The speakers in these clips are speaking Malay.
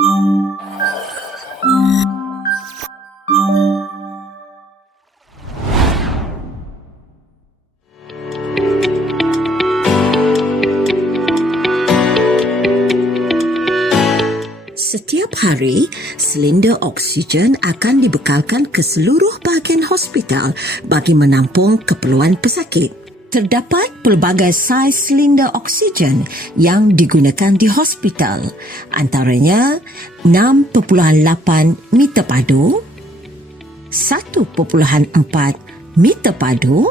Setiap hari, silinder oksigen akan dibekalkan ke seluruh bahagian hospital bagi menampung keperluan pesakit. Terdapat pelbagai saiz silinder oksigen yang digunakan di hospital, antaranya 6.8 meter padu, 1.4 meter padu,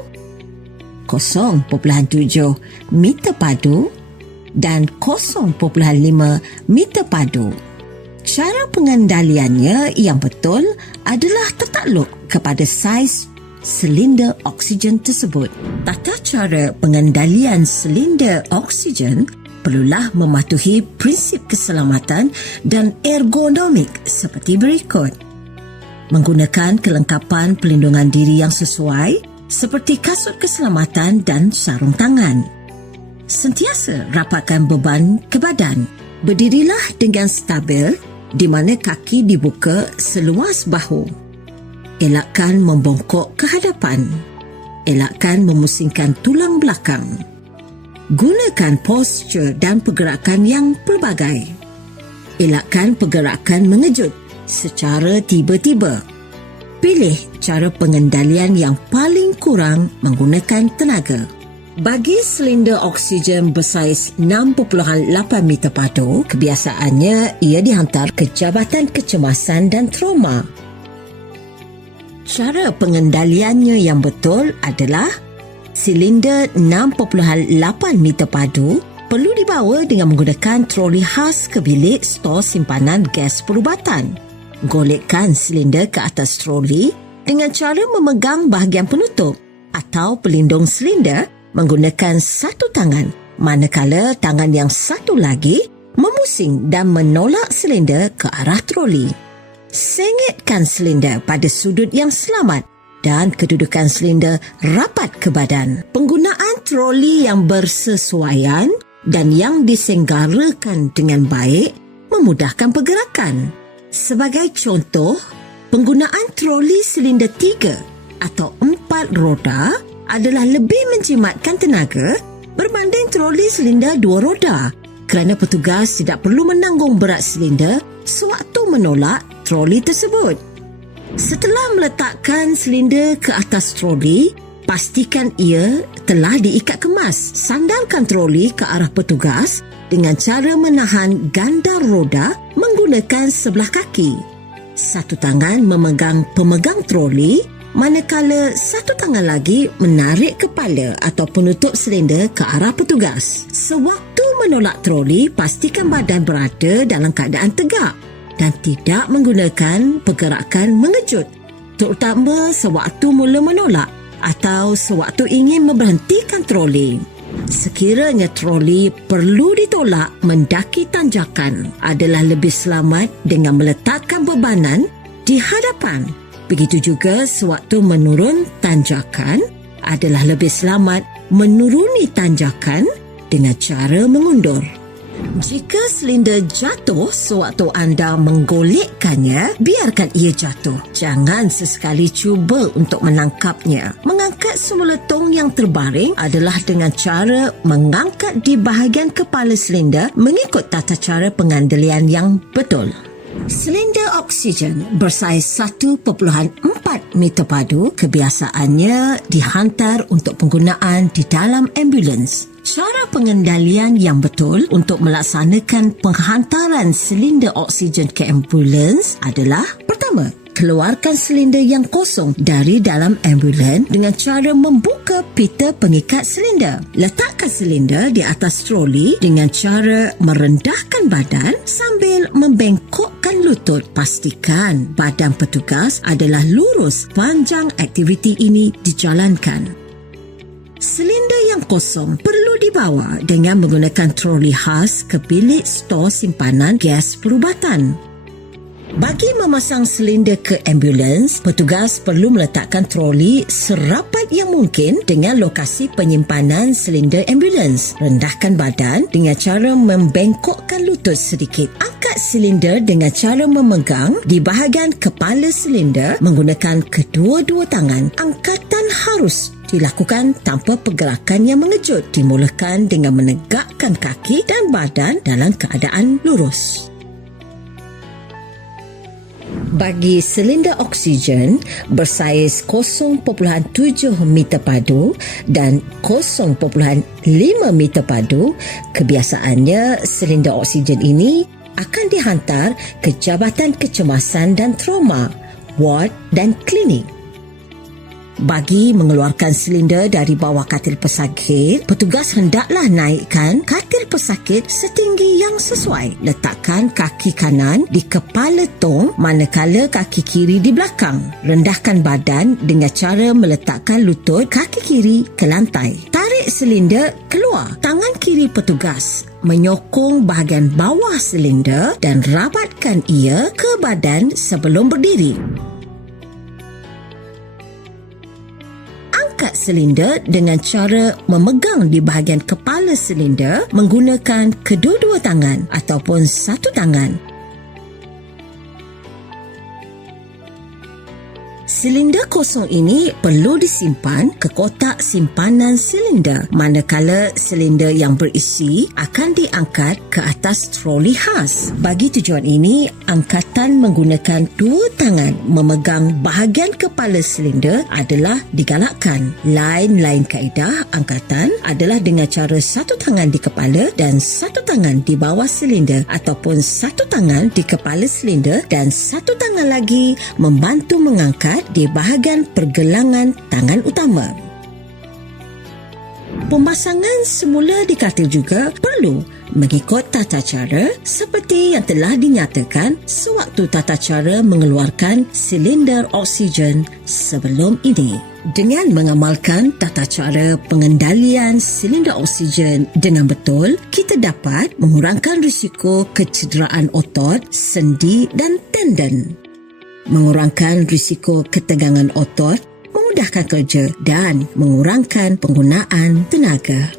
0.7 meter padu dan 0.5 meter padu. Cara pengendaliannya yang betul adalah tertakluk kepada saiz silinder oksigen tersebut. Tata cara pengendalian silinder oksigen perlulah mematuhi prinsip keselamatan dan ergonomik seperti berikut. Menggunakan kelengkapan pelindungan diri yang sesuai seperti kasut keselamatan dan sarung tangan. Sentiasa rapatkan beban ke badan. Berdirilah dengan stabil di mana kaki dibuka seluas bahu. Elakkan membongkok ke hadapan. Elakkan memusingkan tulang belakang. Gunakan postur dan pergerakan yang pelbagai. Elakkan pergerakan mengejut secara tiba-tiba. Pilih cara pengendalian yang paling kurang menggunakan tenaga. Bagi silinder oksigen bersaiz 6.8 meter padu, kebiasaannya ia dihantar ke Jabatan Kecemasan dan Trauma. Cara pengendaliannya yang betul adalah silinder 6.8 meter padu perlu dibawa dengan menggunakan troli khas ke bilik stor simpanan gas perubatan. Golekkan silinder ke atas troli dengan cara memegang bahagian penutup atau pelindung silinder menggunakan satu tangan, manakala tangan yang satu lagi memusing dan menolak silinder ke arah troli. Sengitkan silinder pada sudut yang selamat dan kedudukan silinder rapat ke badan. Penggunaan troli yang bersesuaian dan yang disenggarakan dengan baik memudahkan pergerakan. Sebagai contoh, penggunaan troli silinder 3 atau 4 roda adalah lebih menjimatkan tenaga berbanding troli silinder 2 roda kerana petugas tidak perlu menanggung berat silinder sewaktu menolak troli tersebut. Setelah meletakkan silinder ke atas troli, pastikan ia telah diikat kemas. Sandalkan troli ke arah petugas dengan cara menahan ganda roda menggunakan sebelah kaki. Satu tangan memegang pemegang troli, manakala satu tangan lagi menarik kepala atau penutup silinder ke arah petugas. Sewaktu menolak troli, pastikan badan berada dalam keadaan tegak dan tidak menggunakan pergerakan mengejut, terutama sewaktu mula menolak atau sewaktu ingin memberhentikan troli. Sekiranya troli perlu ditolak mendaki tanjakan, adalah lebih selamat dengan meletakkan bebanan di hadapan. Begitu juga sewaktu menurun tanjakan, adalah lebih selamat menuruni tanjakan dengan cara mengundur. Jika silinder jatuh sewaktu anda menggolekkannya, biarkan ia jatuh. Jangan sesekali cuba untuk menangkapnya. Mengangkat semula tong yang terbaring adalah dengan cara mengangkat di bahagian kepala silinder mengikut tata cara pengendalian yang betul. Silinder oksigen bersaiz 1.4 meter padu kebiasaannya dihantar untuk penggunaan di dalam ambulans. Cara pengendalian yang betul untuk melaksanakan penghantaran silinder oksigen ke ambulans adalah: pertama, keluarkan silinder yang kosong dari dalam ambulans dengan cara membuka pita pengikat silinder. Letakkan silinder di atas troli dengan cara merendahkan badan sambil membengkokkan lutut. Pastikan badan petugas adalah lurus sepanjang aktiviti ini dijalankan. Silinder yang kosong perlu dibawa dengan menggunakan troli khas ke bilik stor simpanan gas perubatan. Bagi memasang silinder ke ambulans, petugas perlu meletakkan troli serapat yang mungkin dengan lokasi penyimpanan silinder ambulans. Rendahkan badan dengan cara membengkokkan lutut sedikit. Angkat silinder dengan cara memegang di bahagian kepala silinder menggunakan kedua-dua tangan. Angkatan harus dilakukan tanpa pergerakan yang mengejut. Dimulakan dengan menegakkan kaki dan badan dalam keadaan lurus. Bagi silinder oksigen bersaiz 0.7 meter padu dan 0.5 meter padu, kebiasaannya silinder oksigen ini akan dihantar ke Jabatan Kecemasan dan Trauma, ward dan klinik. Bagi mengeluarkan silinder dari bawah katil pesakit, petugas hendaklah naikkan katil pesakit setinggi yang sesuai. Letakkan kaki kanan di kepala tong manakala kaki kiri di belakang. Rendahkan badan dengan cara meletakkan lutut kaki kiri ke lantai. Tarik silinder keluar. Tangan kiri petugas menyokong bahagian bawah silinder dan rabatkan ia ke badan sebelum berdiri. Angkat silinder dengan cara memegang di bahagian kepala silinder menggunakan kedua-dua tangan ataupun satu tangan. Silinder kosong ini perlu disimpan ke kotak simpanan silinder, manakala silinder yang berisi akan diangkat ke atas troli khas. Bagi tujuan ini, angkatan menggunakan dua tangan memegang bahagian kepala silinder adalah digalakkan. Lain-lain kaedah angkatan adalah dengan cara satu tangan di kepala dan satu tangan di bawah silinder, ataupun satu tangan di kepala silinder dan satu tangan lagi membantu mengangkat di bahagian pergelangan tangan utama. Pemasangan semula di katil juga perlu mengikut tata cara seperti yang telah dinyatakan sewaktu tata cara mengeluarkan silinder oksigen sebelum ini. Dengan mengamalkan tata cara pengendalian silinder oksigen dengan betul, kita dapat mengurangkan risiko kecederaan otot, sendi dan tendon. Mengurangkan risiko ketegangan otot, memudahkan kerja dan mengurangkan penggunaan tenaga.